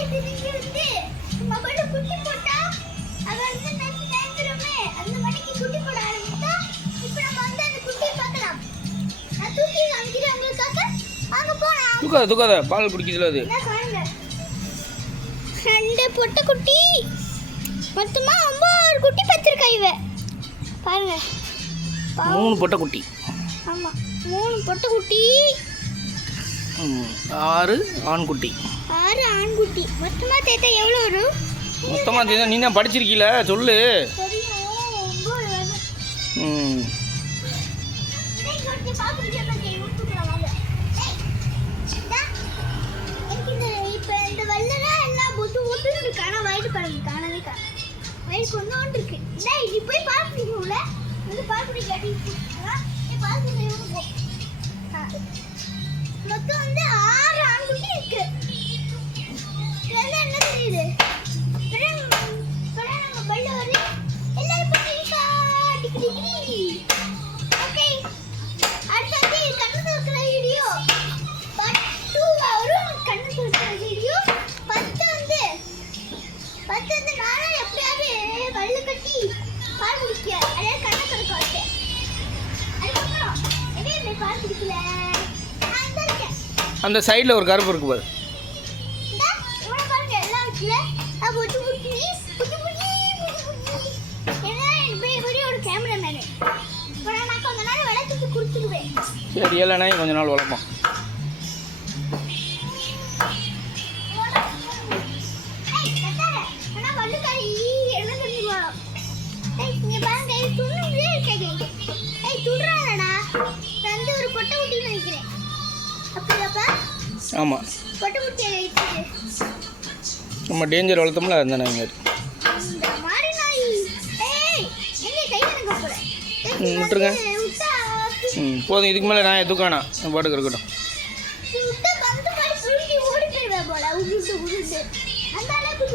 இது நீங்க வந்து மொபைல்ல குட்டி போட்டா அது வந்து நெக்ஸ்ட் டைம் திரும்பி அந்த மணிக்கு குட்டி போட ஆரம்பிச்சா இப்போ நம்ம வந்து அந்த குட்டி பார்க்கலாம். நான் தூக்கி காமிக்கிறேன் உங்களுக்காக. வாங்க போலாம். தூக்காத பால் குடிக்குதுல அது. ரெண்டு பொட்டை குட்டி மொத்தமா 9 குட்டி பத்திருக்கா இவ பாருங்க. 3 பொட்டை குட்டி. ஆமா 3 பொட்டை குட்டி 6 ஆண் குட்டி. 6 ஆண் குட்டி. மொத்தமா சேர்த்தா எவ்வளவு வரும்? மொத்தமா சேர்த்தா நீ தான் படிச்சிருக்கீல சொல்லு. தெரியும் 9 வரும். டேய் குட்டி பாக்குறீங்க பாருங்க ஊத்துக்குறா வாங்க. டேய் இந்த இப்போ இந்த வல்லரா எல்லாம் பொட்டு இருக்கானா வைட் பாருங்க காணவே காணோம். வைட் கொஞ்சோண்டு இருக்கு. டேய் நீ போய் பாக்குறீங்கல வந்து பாக்குறீங்க கேட்டிங்களா? நீ பாக்குறீங்க போ. மொத்தம் வந்து 6 ஆண் குட்டி இருக்கு. என்ன தெரியுது? நம்ம பல்ல வரி எல்லாரும் போறீங்க டிகிரி. ஓகே அடுத்து கண்ணு துறக்கிற வீடியோ பார்ட் 2 வரும். கண்ணு துறக்கிற வீடியோ 10 வந்து நானும் எப்படியாவது பல்லு கட்டி பால் குடிக்க அதே கண்ணு துறக்க வச்சேன். அதுக்கப்புறம் எப்படி பால் குடிக்கல நான் இருக்கேன். அந்த சைடில் ஒரு கருப்பு இருக்கு பாரு. இவனை பாருங்க எல்லாம் இருக்குல்ல. நான் பொட்டு புட்டி ஏன்னா வீடியோட கேமராமேனு இப்போ நான் கொஞ்ச நேரம் விளக்கத்துக்கு கொடுத்துருவேன். சரி இல்லைண்ணா கொஞ்ச நாள் வளர்ப்போம். ஆனால் வள்ளுக்காரி என்ன தெரிஞ்சுக்கணும். இங்கே பாருங்க துணுவே இருக்கேன். துடுறாடா வந்து ஒரு பொட்டை குட்டின்னு நினைக்கிறேன். அப்படியாப்பா? ஆமாம் பொட்டை குட்டியை வச்சுட்டு நம்ம டேஞ்சர் வளர்த்தோம்ல அந்த நாய் மாதிரி. இந்த மாதிரி நாய் எங்கே கை எனக்கு போகிறேன் விட்டுருங்க. போதும் இதுக்கு மேலே நான் தூக்கானா பாட்டுக்கு இருக்கட்டும். அந்த அளவுக்கு